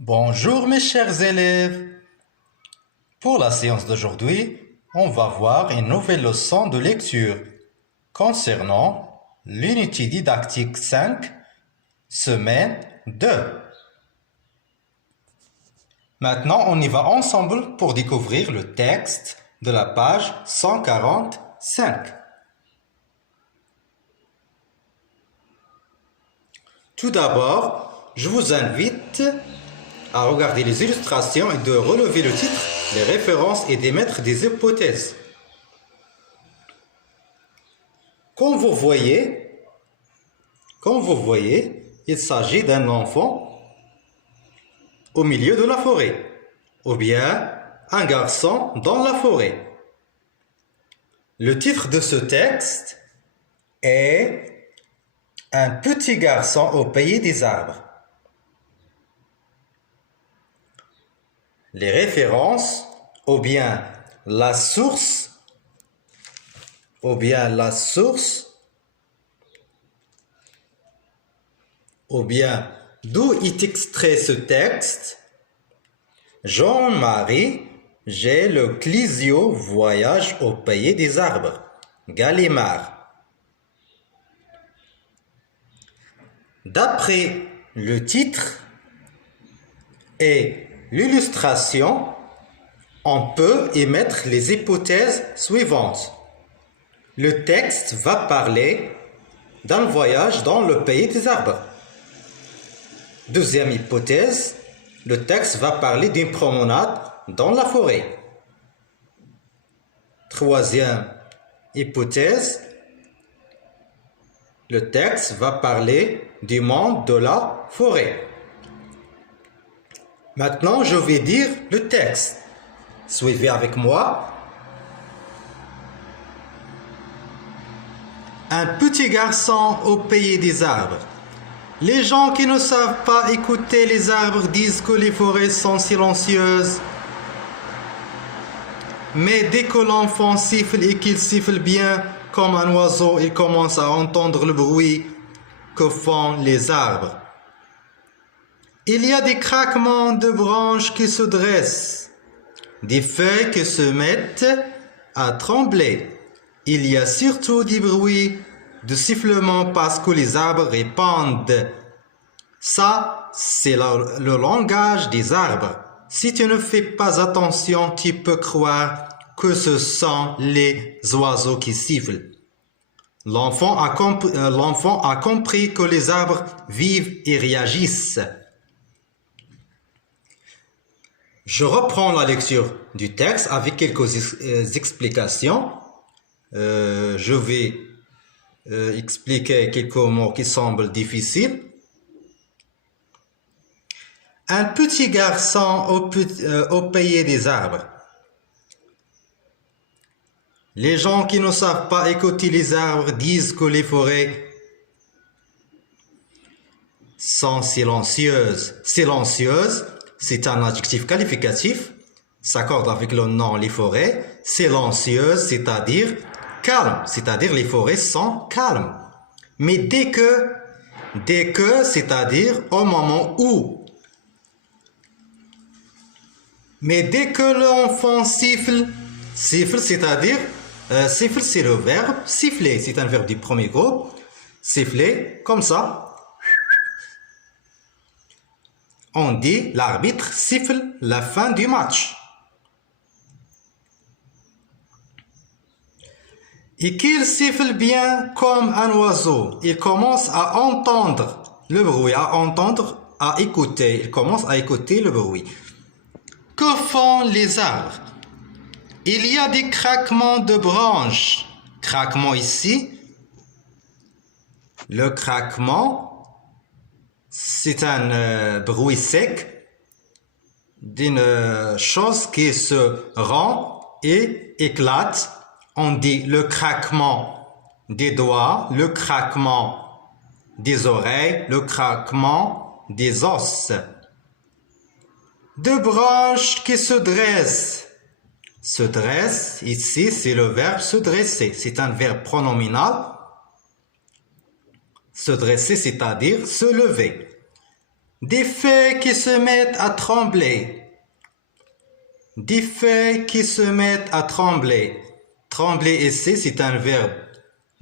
Bonjour mes chers élèves. Pour la séance d'aujourd'hui, on va voir une nouvelle leçon de lecture concernant l'unité didactique 5, semaine 2. Maintenant, on y va ensemble pour découvrir le texte de la page 145. Tout d'abord, je vous invite à regarder les illustrations et de relever le titre, les références et d'émettre des hypothèses. Comme vous voyez, il s'agit d'un enfant au milieu de la forêt, ou bien un garçon dans la forêt. Le titre de ce texte est Un petit garçon au pays des arbres. Les références, ou bien la source, ou bien d'où est extrait ce texte. Jean-Marie, j'ai le Clésio voyage au pays des arbres. Gallimard. D'après le titre et l'illustration, on peut émettre les hypothèses suivantes. Le texte va parler d'un voyage dans le pays des arbres. Deuxième hypothèse, le texte va parler d'une promenade dans la forêt. Troisième hypothèse, le texte va parler du monde de la forêt. Maintenant, je vais dire le texte. Suivez avec moi. Un petit garçon au pays des arbres. Les gens qui ne savent pas écouter les arbres disent que les forêts sont silencieuses. Mais dès que l'enfant siffle et qu'il siffle bien comme un oiseau, il commence à entendre le bruit que font les arbres. Il y a des craquements de branches qui se dressent, des feuilles qui se mettent à trembler. Il y a surtout des bruits de sifflement parce que les arbres répandent. Ça, c'est le langage des arbres. Si tu ne fais pas attention, tu peux croire que ce sont les oiseaux qui sifflent. L'enfant a compris que les arbres vivent et réagissent. Je reprends la lecture du texte avec quelques explications. Je vais expliquer quelques mots qui semblent difficiles. Un petit garçon au pays des arbres. Les gens qui ne savent pas écouter les arbres disent que les forêts sont silencieuses. Silencieuses, c'est un adjectif qualificatif, s'accorde avec le nom les forêts. Silencieuses, c'est-à-dire calme, c'est-à-dire les forêts sont calmes. Mais dès que, c'est-à-dire au moment où. Mais dès que l'enfant siffle, c'est-à-dire, siffle c'est le verbe, siffler, c'est un verbe du premier groupe, siffler, comme ça. On dit l'arbitre siffle la fin du match. Et qu'il siffle bien comme un oiseau. Il commence à entendre le bruit, à écouter. Il commence à écouter le bruit. Que font les arbres? Il y a des craquements de branches. Craquement ici. Le craquement, c'est un bruit sec d'une chose qui se rend et éclate. On dit le craquement des doigts, le craquement des oreilles, le craquement des os. Deux branches qui se dressent. Se dresse, ici, c'est le verbe se dresser. C'est un verbe pronominal. Se dresser, c'est-à-dire se lever. Des feuilles qui se mettent à trembler. Des feuilles qui se mettent à trembler. Trembler ici, c'est un verbe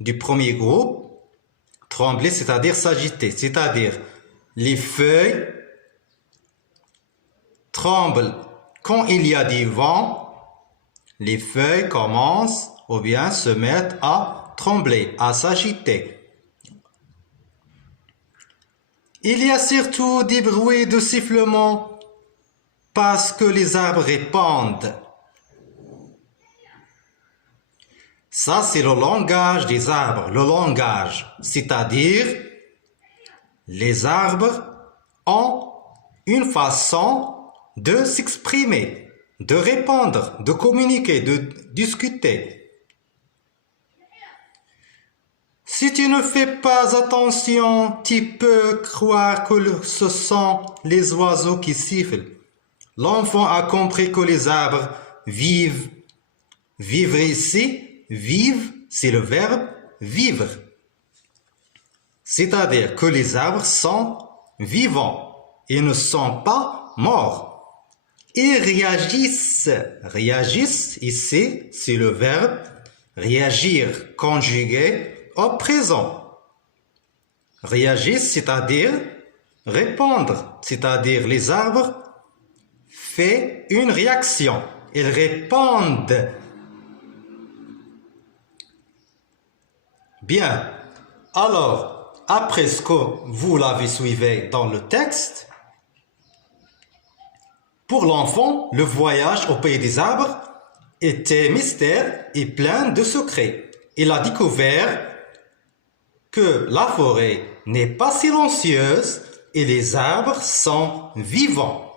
du premier groupe. Trembler, c'est-à-dire s'agiter. C'est-à-dire, les feuilles tremblent. Quand il y a du vent, les feuilles commencent ou bien se mettent à trembler, à s'agiter. Il y a surtout des bruits de sifflement parce que les arbres répandent. Ça, c'est le langage des arbres, le langage. C'est-à-dire, les arbres ont une façon de s'exprimer, de répondre, de communiquer, de discuter. Si tu ne fais pas attention, tu peux croire que ce sont les oiseaux qui sifflent. L'enfant a compris que les arbres vivent. Vivre ici, vivre, c'est le verbe vivre. C'est-à-dire que les arbres sont vivants. Ils ne sont pas morts. Ils réagissent. Réagissent, ici, c'est le verbe réagir, conjugué au présent. Réagir, c'est-à-dire répondre, c'est-à-dire les arbres font une réaction. Ils répondent. Bien. Alors, après ce que vous l'avez suivi dans le texte, pour l'enfant, le voyage au pays des arbres était mystère et plein de secrets. Il a découvert que la forêt n'est pas silencieuse et les arbres sont vivants.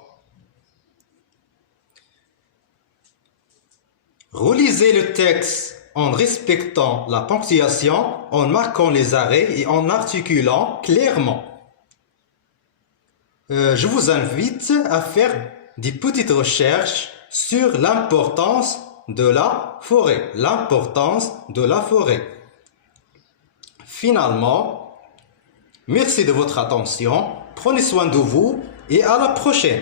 Relisez le texte en respectant la ponctuation, en marquant les arrêts et en articulant clairement. Je vous invite à faire des petites recherches sur l'importance de la forêt. L'importance de la forêt. Finalement, merci de votre attention, prenez soin de vous et à la prochaine.